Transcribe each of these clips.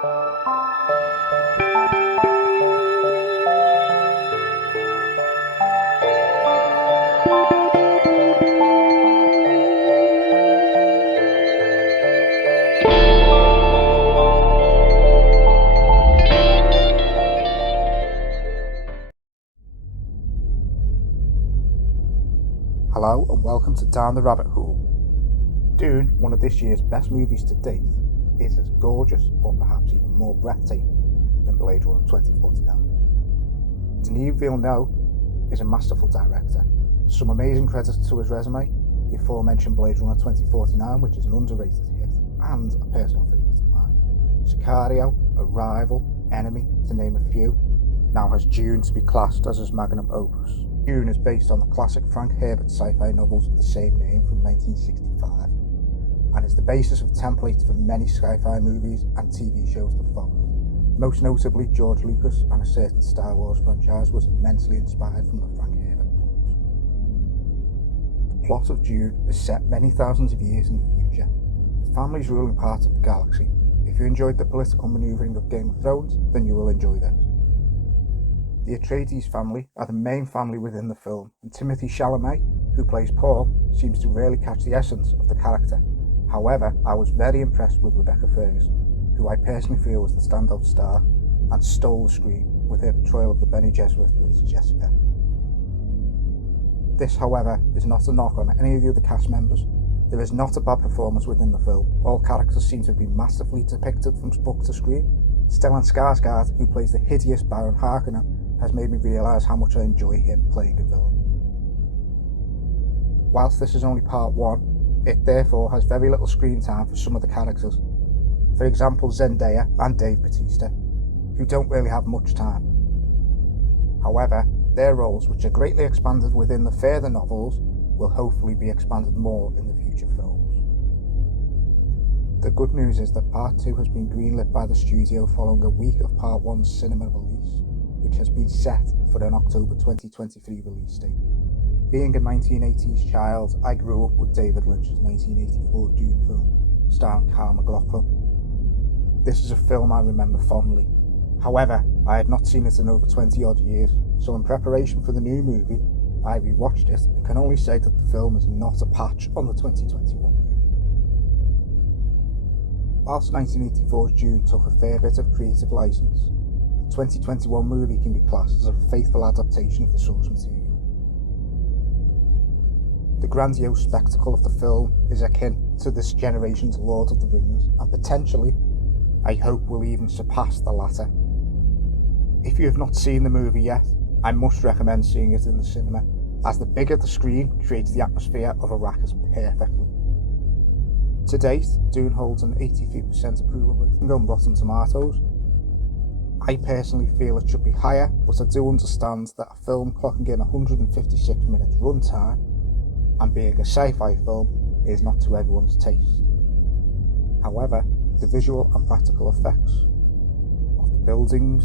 Hello and welcome to Down the Rabbit Hole. Dune, one of this year's best movies to date, is as gorgeous or perhaps even more breathtaking than Blade Runner 2049. Denis Villeneuve is a masterful director. Some amazing credits to his resume, the aforementioned Blade Runner 2049, which is an underrated hit and a personal favourite of mine, Sicario, Arrival, Enemy, to name a few, now has Dune to be classed as his magnum opus. Dune is based on the classic Frank Herbert sci-fi novels of the same name from 1965 and is the basis of templates for many sci-fi movies and TV shows that followed. Most notably, George Lucas and a certain Star Wars franchise was immensely inspired from the Frank Herbert books. The plot of Dune is set many thousands of years in the future, with families ruling parts of the galaxy. If you enjoyed the political manoeuvring of Game of Thrones, then you will enjoy this. The Atreides family are the main family within the film, and Timothée Chalamet, who plays Paul, seems to really catch the essence of the character. However, I was very impressed with Rebecca Ferguson, who I personally feel was the standout star and stole the screen with her portrayal of the Bene Gesserit Lady Jessica. This, however, is not a knock on any of the other cast members. There is not a bad performance within the film. All characters seem to be masterfully depicted from book to screen. Stellan Skarsgård, who plays the hideous Baron Harkonnen, has made me realise how much I enjoy him playing a villain. Whilst this is only part one, it therefore has very little screen time for some of the characters. For example, Zendaya and Bautista, who don't really have much time. However, their roles, which are greatly expanded within the further novels, will hopefully be expanded more in the future films. The good news is that part 2 has been greenlit by the studio following a week of part 1's cinema release, which has been set for an October 2023 release date. Being a 1980s child, I grew up with David Lynch's 1984 Dune film, starring Carl McLachlan. This is a film I remember fondly. However, I had not seen it in over 20 odd years, so in preparation for the new movie, I rewatched it and can only say that the film is not a patch on the 2021 movie. Whilst 1984's Dune took a fair bit of creative license, the 2021 movie can be classed as a faithful adaptation of the source material. The grandiose spectacle of the film is akin to this generation's Lord of the Rings, and potentially, I hope, will even surpass the latter. If you have not seen the movie yet, I must recommend seeing it in the cinema, as the bigger the screen creates the atmosphere of Arrakis perfectly. To date, Dune holds an 83% approval rating on Rotten Tomatoes. I personally feel it should be higher, but I do understand that a film clocking in 156 minutes runtime and being a sci-fi film is not to everyone's taste. However, the visual and practical effects of the buildings,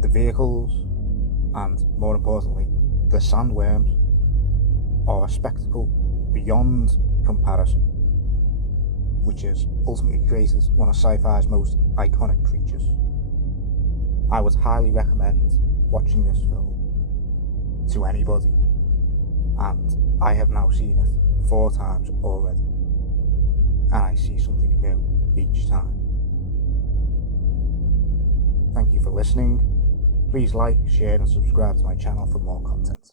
the vehicles, and more importantly, the sandworms are a spectacle beyond comparison, which is ultimately created one of sci-fi's most iconic creatures. I would highly recommend watching this film to anybody, and I have now seen it 4 times already, and I see something new each time. Thank you for listening. Please like, share and subscribe to my channel for more content.